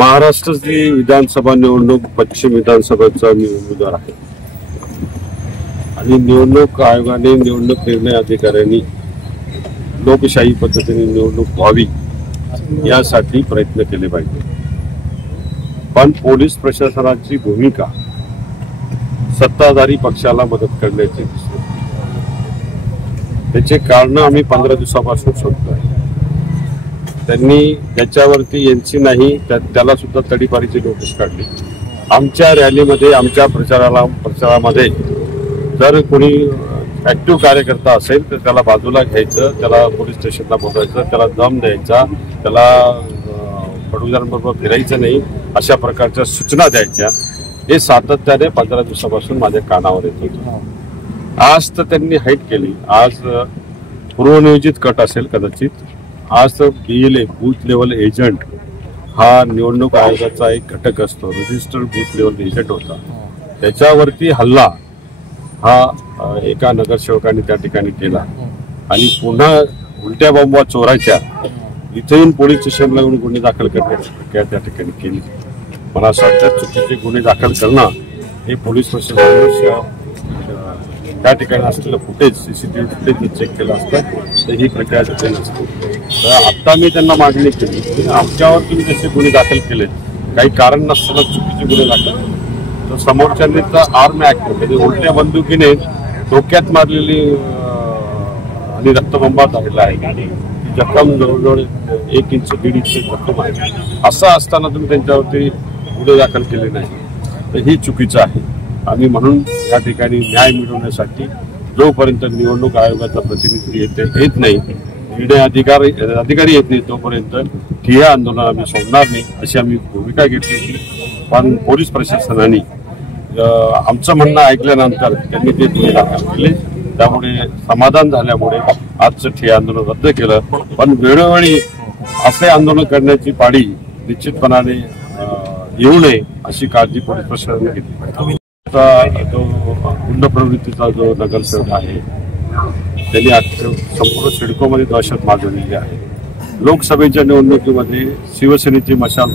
महाराष्ट्राची विधानसभा निवडणूक पश्चिम विधानसभेचा मी उमेदवार आहे आणि निवडणूक आयोगाने निवडणूक निर्णय अधिकाऱ्यांनी लोकशाही पद्धतीने निवडणूक व्हावी यासाठी प्रयत्न केले पाहिजे। पण पोलीस प्रशासनाची भूमिका सत्ताधारी पक्षाला मदत करण्याची दिसते। त्याचे कारण आम्ही 15 दिवसापासून शोधतोय। त्यांनी त्याच्यावरती यांची नाही त्याला सुद्धा तडीपारीची नोटीस काढली। आमच्या रॅलीमध्ये आमच्या प्रचारामध्ये जर कोणी ऍक्टिव्ह कार्यकर्ता असेल तर त्याला बाजूला घ्यायचं, त्याला पोलीस स्टेशनला बोलवायचं, त्याला दम द्यायचा, त्याला फडणवीसांबरोबर फिरायचं नाही अशा प्रकारच्या सूचना द्यायच्या। हे सातत्याने 15 दिवसापासून माझ्या कानावर येत होतं। आज तर त्यांनी हाईट केली। आज पूर्वनियोजित कट असेल कदाचित। आज तर BLA बूथ लेवल एजंट हा निवडणूक आयोगाचा एक घटक असतो, रजिस्टर्ड बूथ लेवल एजंट होता। त्याच्यावरती हल्ला हा एका नगरसेवकाने त्या ठिकाणी केला आणि पुन्हा उलट्या बॉम्बा चोरायच्या इथे येऊन पोलीस स्टेशनला येऊन गुन्हे दाखल करण्याची प्रक्रिया त्या ठिकाणी केली। मला असं वाटतं चुकीचे गुन्हे दाखल करणं हे पोलीस प्रशासनाने त्या ठिकाणी असलेलं फुटेज CCTV फुटेज चेक केलं असतं तर ही प्रक्रिया तिथे नसते। तर आता मी त्यांना मागणी केली की आमच्यावर तुम्ही जसे गुन्हे दाखल केले, काही कारण नसताना चुकीचे गुन्हे दाखल केले तर समोरच्यांनी तर आर्म ऍक्ट म्हणजे उलट्या बंदुकीने डोक्यात मारलेली आणि रक्तबंबाळ झालेला आहे, जखम जवळजवळ 1 इंच 1.5 इंच जखम आहे। असं असताना तुम्ही त्यांच्यावरती गुन्हे दाखल केले नाही तर ही चुकीचं आहे। आणि म्हणून या ठिकाणी न्याय मिळवण्यासाठी जोपर्यंत निवडणूक आयोगाचा प्रतिनिधी येत नाही, निर्णय अधिकारी येत नाही, तोपर्यंत ठिय्या आंदोलन आम्ही सोडणार नाही अशी आम्ही भूमिका घेतली होती। पण पोलीस प्रशासनाने आमचं म्हणणं ऐकल्यानंतर त्यांनी ते गुन्हे दाखल केले। त्यामुळे समाधान झाल्यामुळे आजचं ठिय्या आंदोलन रद्द केलं। पण वेळोवेळी असे आंदोलन करण्याची पाळी निश्चितपणाने येऊ नये अशी काळजी पोलीस प्रशासनाने घेतली। जो गुंड प्रवृत्तीचा जो नगरसेवक आहे त्यांनी संपूर्ण सिडकोमध्ये दहशत माजवलेली आहे। लोकसभेच्या निवडणुकीमध्ये शिवसेनेची मशाल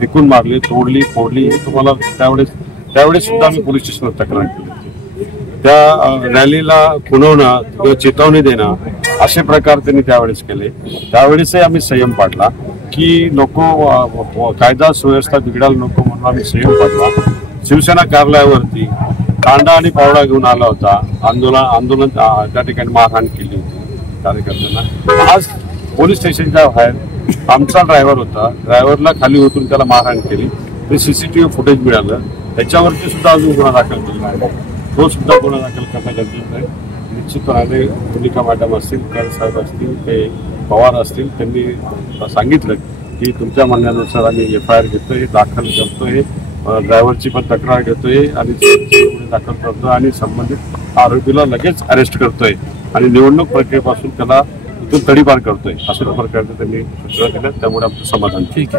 फेकून मारली, तोडली, फोडली हे तुम्हाला त्यावेळेस सुद्धा आम्ही पोलीस स्टेशनवर तक्रार केली। त्या रॅलीला खुणवणं किंवा चेतावणी देणं असे प्रकार त्यांनी त्यावेळेस केले। त्यावेळेसही आम्ही संयम पाडला की नको, कायदा सुव्यवस्था बिघडायला नको म्हणून आम्ही संयम पाडला। शिवसेना कार्यालयावरती कांडा आणि पावडा घेऊन आला होता, आंदोलन त्या ठिकाणी मारहाण केली होती कार्यकर्त्यांना। आज पोलीस स्टेशनच्या बाहेर आमचा ड्रायव्हर होता, ड्रायव्हरला खाली उतरून त्याला मारहाण केली। ते CCTV फुटेज मिळालं, त्याच्यावरती सुद्धा अजून गुन्हा दाखल केला आहे। तो सुद्धा गुन्हा दाखल करणं गरजेचं आहे। निश्चितपणे मोनिका मॅडम असतील, कर साहेब असतील, ते पवार असतील, त्यांनी सांगितलं की तुमच्या म्हणण्यानुसार आम्ही FIR घेतोय, दाखल करतोय, ड्रायव्हरची पण तक्रार घेतोय आणि गुन्हे दाखल करतोय आणि संबंधित आरोपीला लगेच अरेस्ट करतोय आणि निवडणूक प्रक्रियेपासून त्याला इथून तडीपार करतोय अशा प्रकारचे त्यांनी सूचना केल्या। त्यामुळे आमचं समाधान ठीक आहे।